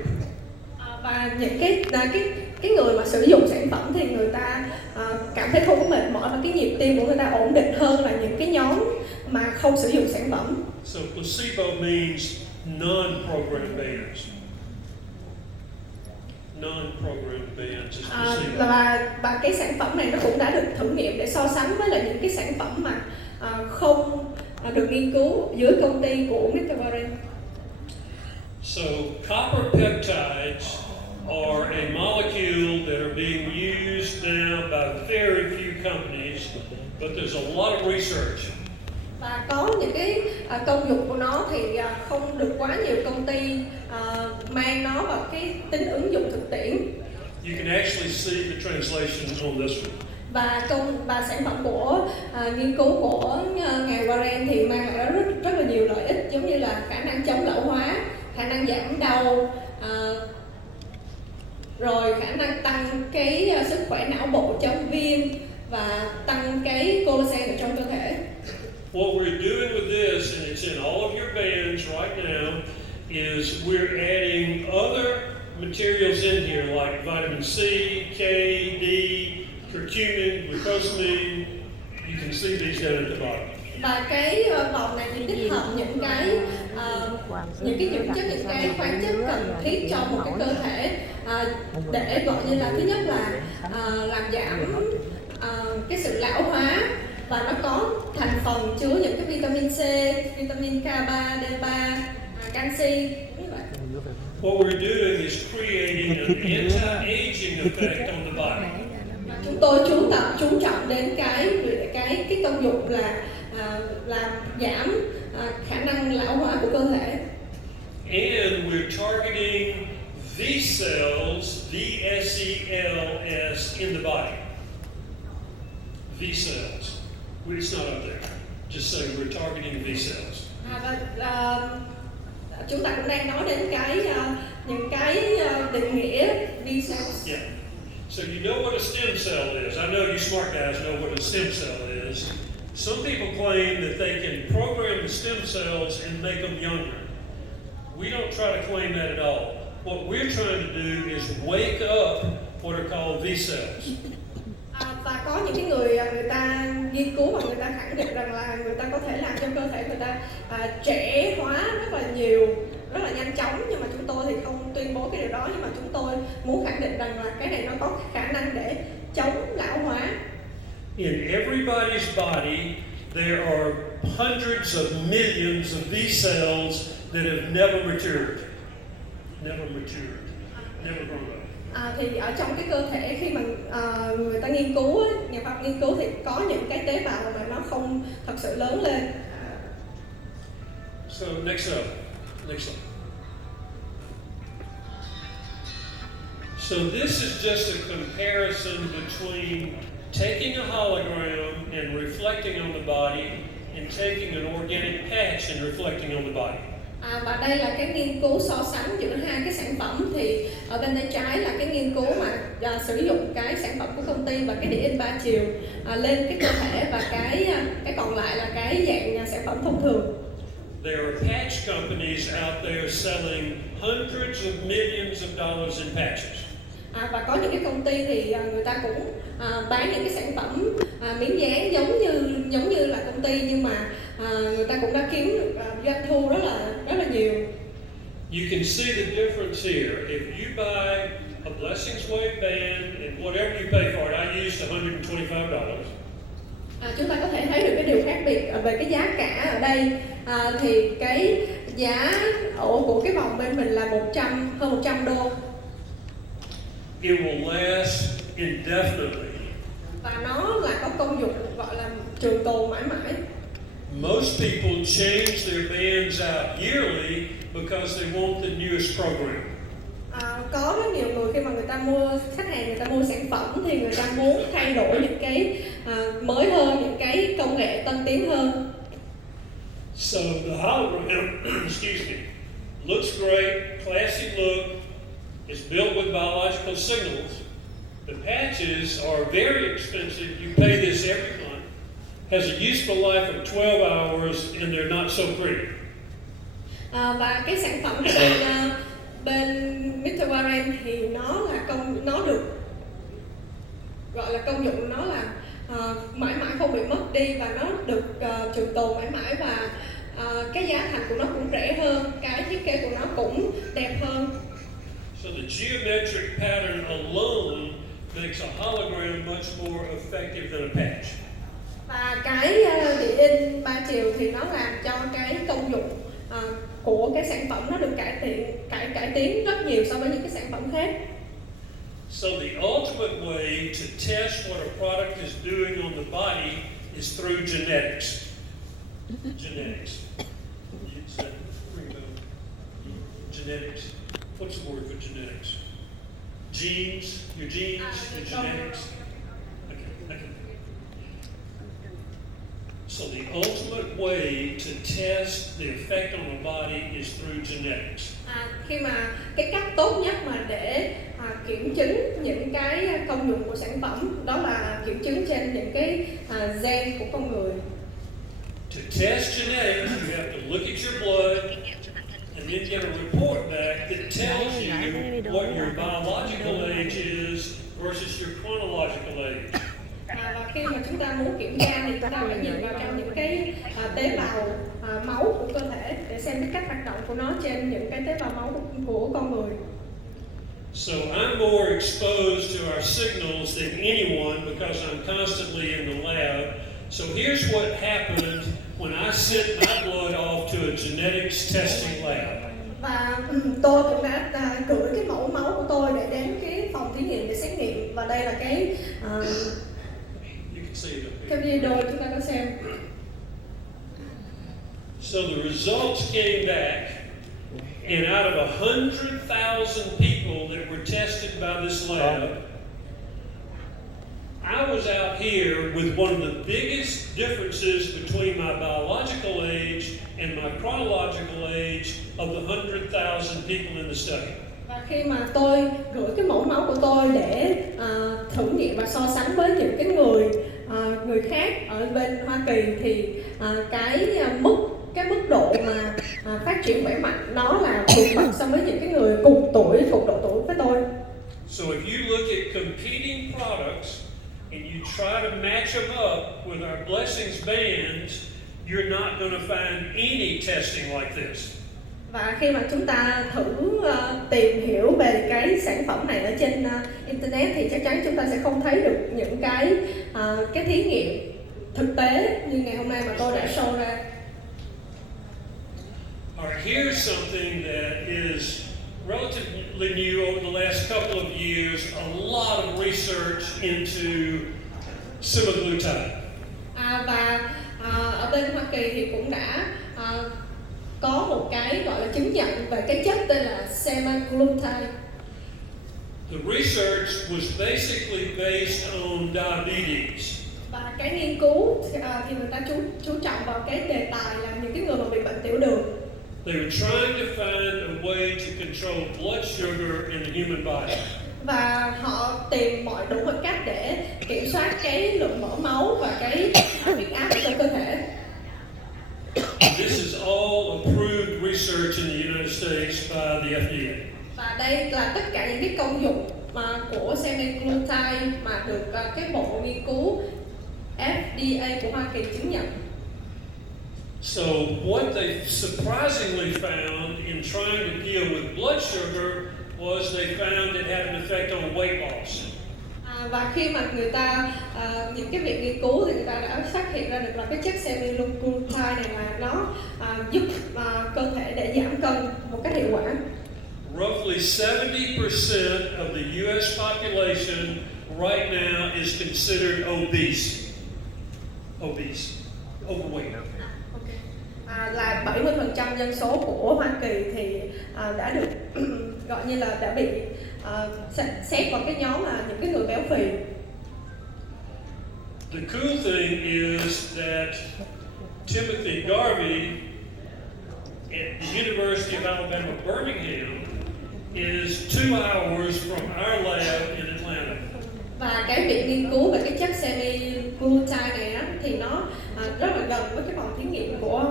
Và những cái người mà sử dụng sản phẩm thì người ta cảm thấy không có mệt mỏi và cái nhịp tim của người ta ổn định hơn là những cái nhóm mà không sử dụng sản phẩm. So placebo means non-program bands. Non-program bands is placebo. Và cái sản phẩm này nó cũng đã được thử nghiệm để so sánh với lại những cái sản phẩm mà không được nghiên cứu dưới công ty của Mr. Warren. So copper peptides are a molecule that are being used now by very few companies, but there's a lot of research. Và có những cái công dụng của nó thì không được quá nhiều công ty mang nó vào cái tính ứng dụng thực tiễn. You can actually see the translation on this one. Và sản phẩm của nghiên cứu của ngài Warren thì mang lại rất là nhiều lợi ích, giống như là khả năng chống lão hóa, khả năng giảm đau, rồi khả năng tăng cái sức khỏe não bộ chống viêm và tăng cái collagen ở trong cơ thể. What we're doing with this, and it's in all of your bands right now, is we're adding other materials in here like vitamin C, K, D, curcumin, glucosamine. You can see these down at the bottom. Và cái vòng này thì tích hợp những cái dưỡng chất, những cái khoáng chất cần thiết cho một cái cơ thể để gọi như là thứ nhất là làm giảm cái sự lão hóa, và nó có thành phần chứa những cái vitamin C, vitamin K3, D3, canxi. What we're doing is creating an anti-aging effect on the body. Chúng tôi chú trọng đến cái công dụng là làm giảm khả năng lão hóa của cơ thể. And we're targeting these cells, V-S-E-L-S, in the body. V cells. It's not up there. Just say we're targeting V cells. Và chúng ta cũng đang nói đến những cái định nghĩa V cells. Yeah. So you know what a stem cell is. I know you smart guys know what a stem cell is. Some people claim that they can program the stem cells and make them younger. We don't try to claim that at all. What we're trying to do is wake up what are called V cells. Và có những cái người ta nghiên cứu và người ta khẳng định rằng là người ta có thể làm cho cơ thể người ta trẻ hóa rất là nhiều, rất là nhanh chóng, nhưng mà chúng tôi thì không tuyên bố cái điều đó, nhưng mà chúng tôi muốn khẳng định rằng là cái này nó có khả năng để chống lão hóa. In everybody's body, there are hundreds of millions of V cells that have never matured. Never grown up. Thì ở trong cái cơ thể khi mà người ta nghiên cứu, nhà khoa học nghiên cứu thì có những cái tế bào mà nó không thật sự lớn lên. So next up. So this is just a comparison between taking a hologram and reflecting on the body and taking an organic patch and reflecting on the body. Và đây là cái nghiên cứu so sánh giữa hai cái sản phẩm, thì ở bên tay trái là cái nghiên cứu mà sử dụng cái sản phẩm của công ty và cái đĩa in 3 chiều lên cái cơ thể, và cái còn lại là cái dạng sản phẩm thông thường. There are patch companies out there selling hundreds of millions of dollars in patches. Và có những cái công ty thì người ta cũng bán những cái sản phẩm miếng dán giống như là công ty, nhưng mà người ta cũng đã kiếm được doanh thu rất là nhiều. You can see the difference here. If you buy a Blessings Way band and whatever you pay for it, I used $125. Chúng ta có thể thấy được cái điều khác biệt về cái giá cả ở đây. Thì cái giá ổ của cái vòng bên mình là hơn 100 đô. It will last indefinitely. Và nó là có công dụng gọi là trường tồn mãi mãi. Most people change their bands out yearly because they want the newest program. Có rất nhiều người khi mà khách hàng người ta mua sản phẩm thì người ta muốn thay đổi những cái mới hơn, những cái công nghệ tân tiến hơn. So the hologram, excuse me, looks great, classy look, it's built with biological signals. The patches are very expensive, you pay this every month, has a useful life of 12 hours, and they're not so pretty. Và cái sản phẩm của bên Mr. Warren thì nó được gọi là công dụng nó là mãi mãi không bị mất đi và nó được trường tồn mãi mãi và cái giá thành của nó cũng rẻ hơn, cái thiết kế của nó cũng đẹp hơn. So the geometric pattern alone makes a hologram much more effective than a patch. Và cái điện in 3 chiều thì nó làm cho cái công dụng của cái sản phẩm nó được cải tiến rất nhiều so với những cái sản phẩm khác. So the ultimate way to test what a product is doing on the body is through genetics. Genetics. Genetics. What's the word for genetics? Genes, your genetics. Okay. So the ultimate way to test the effect on the body is through genetics. Khi mà cái cách tốt nhất mà để kiểm chứng những cái công dụng của sản phẩm đó là kiểm chứng trên những cái gen của con người. To test genetics, you have to look at your blood and then get a report back that tells you what your biological age is versus your chronological age. Và khi mà chúng ta muốn kiểm tra thì chúng ta phải nhìn vào trong những cái tế bào máu của cơ thể để xem cái cách hoạt động của nó trên những cái tế bào máu của con người. So I'm more exposed to our signals than anyone because I'm constantly in the lab. So here's what happened when I sent my blood off to a genetics testing lab. Và tôi cũng đã gửi cái mẫu máu của tôi để đến cái phòng thí nghiệm để xét nghiệm và đây là cái video chúng ta có xem. So the results came back, and out of 100,000 people that were tested by this lab, I was out here with one of the biggest differences between my biological age and my chronological age of the 100,000 people in the study. Và khi mà tôi gửi cái mẫu máu của tôi để thử nghiệm và so sánh với những cái người khác ở bên Hoa Kỳ thì cái mức độ mà phát triển khỏe mạnh nó là vượt bậc so với những cái người cùng độ tuổi với tôi. So if you look at competing products and you try to match them up with our blessings bands, you're not going to find any testing like this. Và khi mà chúng ta thử tìm hiểu về cái sản phẩm này ở trên internet thì chắc chắn chúng ta sẽ không thấy được những cái thí nghiệm thực tế như ngày hôm nay mà tôi đã show ra. Alright, here's something that is relatively new over the last couple of years. A lot of research into semaglutide. Và ở bên Hoa Kỳ thì cũng đã có một cái gọi là chứng nhận về cái chất tên là semaglutide. The research was basically based on diabetes. Và cái nghiên cứu thì người ta chú trọng vào cái đề tài là những cái người mà bị bệnh tiểu đường. They were trying to find a way to control blood sugar in the human body. Và họ tìm mọi đủ mọi cách để kiểm soát cái lượng mỡ máu và cái huyết áp trong cơ thể. This is all approved research in the United States by the FDA. Và đây là tất cả những cái công dụng của semaglutide mà được cái bộ nghiên cứu FDA của Hoa Kỳ chứng nhận. So what they surprisingly found in trying to deal with blood sugar was they found it had an effect on weight loss. Và khi mà người ta những cái việc nghiên cứu thì người ta đã phát hiện ra được là cái chất semaglutide này là nó giúp cơ thể để giảm cân một cách hiệu quả. Roughly 70% of the U.S. population right now is considered obese. Overweight. Là 70% dân số của Hoa Kỳ thì đã được gọi như là đã bị xét vào cái nhóm là những cái người béo phì. The cool thing is that Timothy Garvey at the University of Alabama, Birmingham, is 2 hours from our lab in Atlanta. Và cái viện nghiên cứu về cái chất semi-glutide này á, thì nó rất là gần với cái phòng thí nghiệm của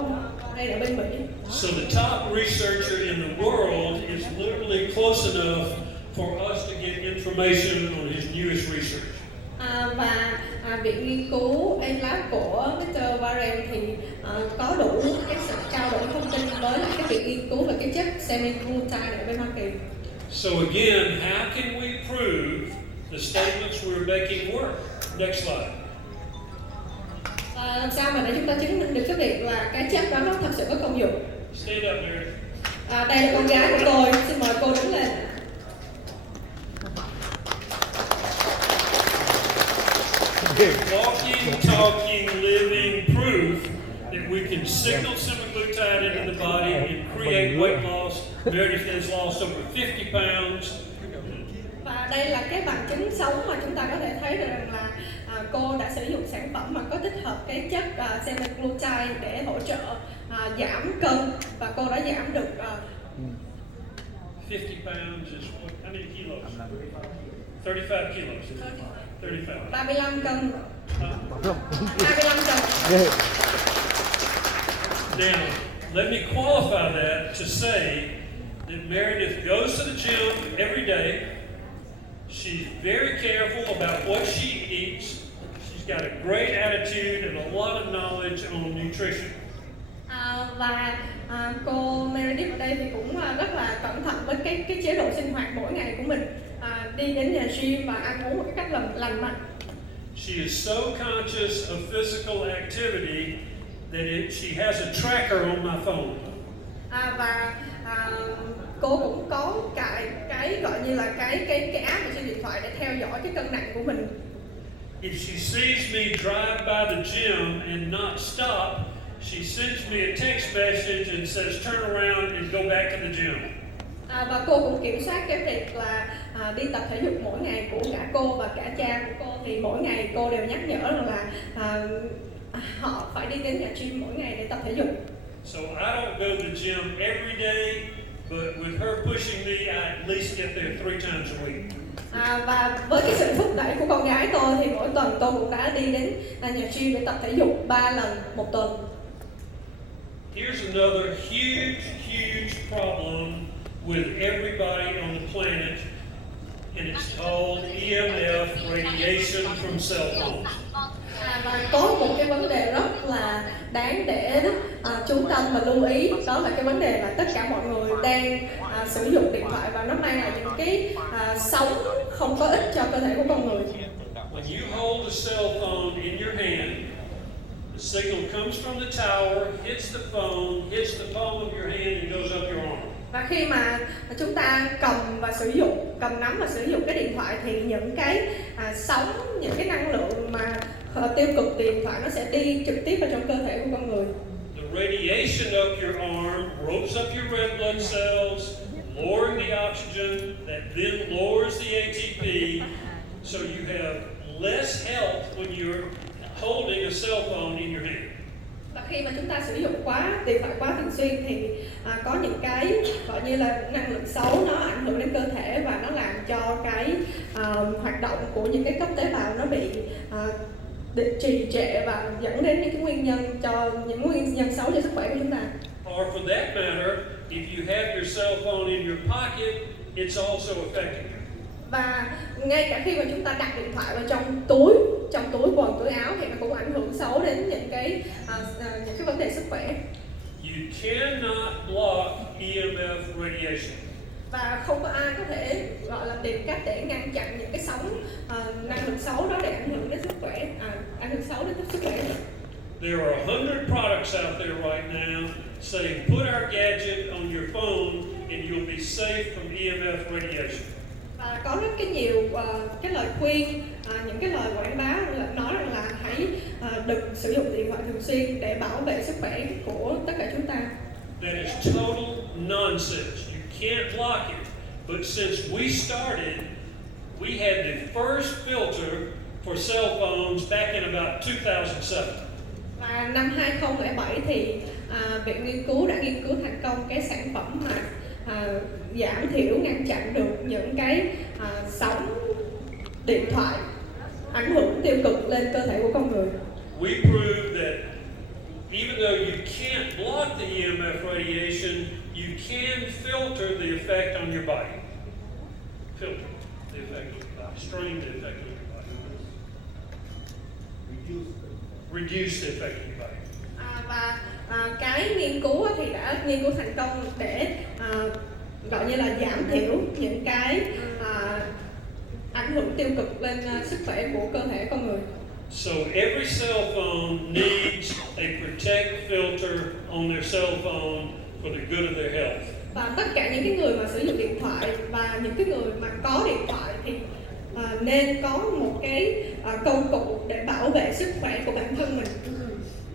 đây ở bên Mỹ. So the top researcher in the world is literally close enough for us to get information on his newest research. Viện nghiên cứu lab của Mr. Warren thì có đủ cái sự trao đổi thông tin với lại cái viện nghiên cứu về cái chất semi-glutide ở bên Hoa Kỳ. So again, how can we prove the statements we're making work? Next slide. Làm sao mà để chúng ta chứng minh được cái việc là cái chất đó nó thật sự có công dụng? Stand up, Mary. Đây là con gái của tôi, xin mời cô đứng lên. Walking, talking, living proof that we can signal semaglutide into the body and create weight loss. Meredith has lost over 50 pounds. Và đây là cái bằng chứng sống mà chúng ta có thể thấy được rằng là cô đã sử dụng sản phẩm mà có tích hợp cái chất semaglutide để hỗ trợ giảm cân và cô đã giảm được 50 pounds is what, how many kilos? 35 kilos. 35. 35 cân. 25 cân. Now, let me qualify that to say that Meredith goes to the gym every day. She's very careful about what she eats. She's got a great attitude and a lot of knowledge on nutrition. Cô Meredith ở đây thì cũng rất là cẩn thận với cái chế độ sinh hoạt mỗi ngày của mình, đi đến nhà gym và ăn uống một cái cách lành mạnh. She is so conscious of physical activity that she has a tracker on my phone. Cô cũng có cái gọi như là cái app ở trên điện thoại để theo dõi cái cân nặng của mình. If she sees me drive by the gym and not stop, she sends me a text message and says turn around and go back to the gym. Và cô cũng kiểm soát cái việc là đi tập thể dục mỗi ngày của cả cô và cả cha của cô, thì mỗi ngày cô đều nhắc nhở rằng là họ phải đi đến nhà gym mỗi ngày để tập thể dục. So I don't go to the gym every day, but with her pushing me, I at least get there 3 times a week. Và với cái sự thúc đẩy của con gái tôi thì mỗi tuần tôi cũng đã đi đến nhà gym để tập thể dục 3 lần một tuần. Here's another huge problem with everybody on the planet, and it's called EMF radiation from cell phones. Và có một cái vấn đề rất là đáng để chú tâm và lưu ý, đó là cái vấn đề là tất cả mọi người đang sử dụng điện thoại và nó mang lại những cái sóng không có ích cho cơ thể của con người. When you hold a cell phone in your hand, the signal comes from the tower, hits the phone, hits the palm of your hand and goes up your arm. Và khi mà chúng ta cầm nắm và sử dụng cái điện thoại thì những cái sóng, những cái năng lượng mà tiêu cực từ điện thoại nó sẽ đi trực tiếp vào trong cơ thể của con người. The radiation up your arm ropes up your red blood cells, lowering the oxygen that then lowers the ATP, so you have less health when you're holding a cell phone in your hand. Và khi mà chúng ta sử dụng điện thoại quá thường xuyên thì có những cái gọi như là năng lượng xấu nó ảnh hưởng đến cơ thể và nó làm cho cái hoạt động của những cái cấp tế bào nó bị trì trệ và dẫn đến những nguyên nhân xấu cho sức khỏe của chúng ta. Or for that matter, if you have your cell phone in your pocket, it's also affecting you. Và ngay cả khi mà chúng ta đặt điện thoại vào trong túi quần, túi áo thì nó cũng ảnh hưởng xấu đến những cái vấn đề sức khỏe. You cannot block EMF radiation. Và không có ai có thể gọi là tìm cách để ngăn chặn những cái sóng năng lượng xấu đó để ảnh hưởng đến sức khỏe, ảnh hưởng xấu đến sức khỏe. There are 100 products out there right now saying put our gadget on your phone and you'll be safe from EMF radiation. Và có rất nhiều cái lời khuyên, những cái lời quảng bá nói rằng là hãy đừng sử dụng điện thoại thường xuyên để bảo vệ sức khỏe của tất cả chúng ta. That is total nonsense. You can't block it. But since we started, we had the first filter for cell phones back in about 2007. Và năm 2007 thì viện nghiên cứu đã nghiên cứu thành công cái sản phẩm mà giảm thiểu ngăn chặn được những cái sóng điện thoại ảnh hưởng tiêu cực lên cơ thể của con người. We proved that even though you can't block the EMF radiation, you can filter the effect on your body. Filter the effect on your body, strain the effect on your body. Reduce the effect on your body. Và cái nghiên cứu thì đã nghiên cứu thành công để gọi như là giảm thiểu những cái ảnh hưởng tiêu cực lên sức khỏe của cơ thể con người. So every cell phone needs a protect filter on their cell phone for the good of their health. Và tất cả những cái người mà sử dụng điện thoại và những cái người mà có điện thoại thì nên có một cái công cụ để bảo vệ sức khỏe của bản thân mình.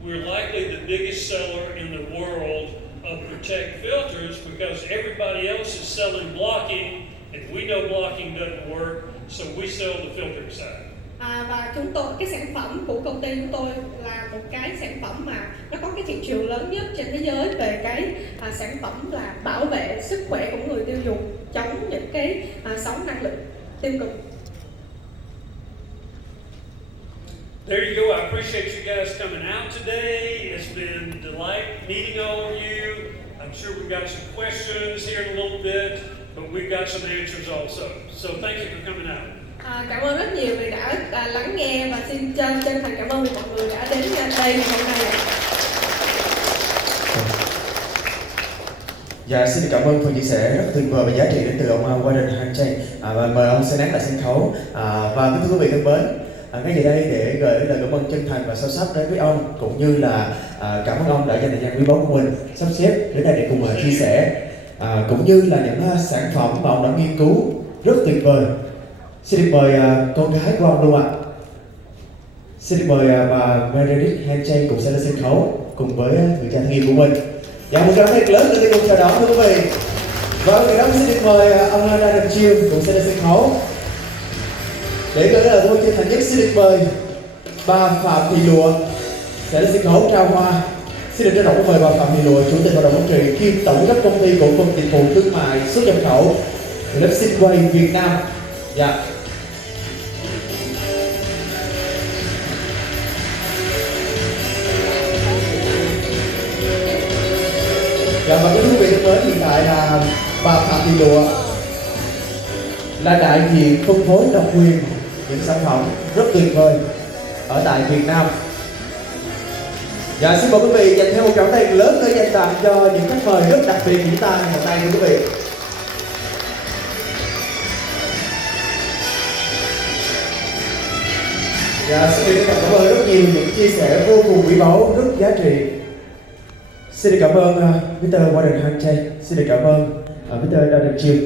We're likely the biggest seller in the world of protect filters because everybody else is selling blocking, and we know blocking doesn't work, so we sell the filtering side. Và chúng tôi, cái sản phẩm của công ty chúng tôi là một cái sản phẩm mà nó có cái thị trường lớn nhất trên thế giới về cái sản phẩm là bảo vệ sức khỏe của người tiêu dùng chống những cái sóng năng lượng tiêu cực. There you go. I appreciate you guys coming out today. It's been a delight meeting all of you. I'm sure we've got some questions here in a little bit, but we've got some answers also. So thank you for coming out. Cảm ơn rất nhiều vì đã lắng nghe và xin chân thành cảm ơn vì mọi người đã đến đây ngày hôm nay. Dạ, xin cảm ơn phần chia sẻ rất tuyệt vời và giá trị đến từ ông Warren Hanchen. Và mời ông sẽ nán lại sân khấu. Và kính thưa quý vị thân mến, ngay giờ đây để gửi lời cảm ơn chân thành và sâu sắc đến với ông, cũng như là cảm ơn ông đã dành thời gian quý báu của mình sắp xếp đến đây để cùng chia sẻ, cũng như là những sản phẩm mà ông đã nghiên cứu rất tuyệt vời. Xin được mời con gái của ông luôn ạ. Xin được mời bà Meredith Hanchen cũng sẽ lên sân khấu cùng với người cha thân yêu của mình. Dạ, một tràng thật lớn để cùng chào đón thưa quý vị. Và ngày đó xin được mời ông Adam Chiêu cũng sẽ lên sân khấu. Để gửi lời cảm ơn chân thành nhất, xin được mời bà Phạm Thị Lụa sẽ lên sân khấu trao hoa. Xin được trân trọng mời bà Phạm Thị Lụa, chủ tịch hội đồng quản trị kiêm tổng giám đốc công ty cổ phần dịch vụ thương mại xuất nhập khẩu Lexingway Việt Nam. Dạ. Và quý vị thân mến, hiện tại là bà Phạm Thị Lụa là đại diện phân phối độc quyền những sản phẩm rất tuyệt vời ở tại Việt Nam. Dạ, xin mời quý vị dành thêm một tràng tay lớn để dành tặng cho những khách mời rất đặc biệt của chúng ta ngày hôm nay thưa quý vị. Dạ, xin được cảm ơn rất nhiều những chia sẻ vô cùng quý báu, rất giá trị. Xin được cảm ơn Mr. Warren Hanchen, xin được cảm ơn Mr. Adam Chiêu.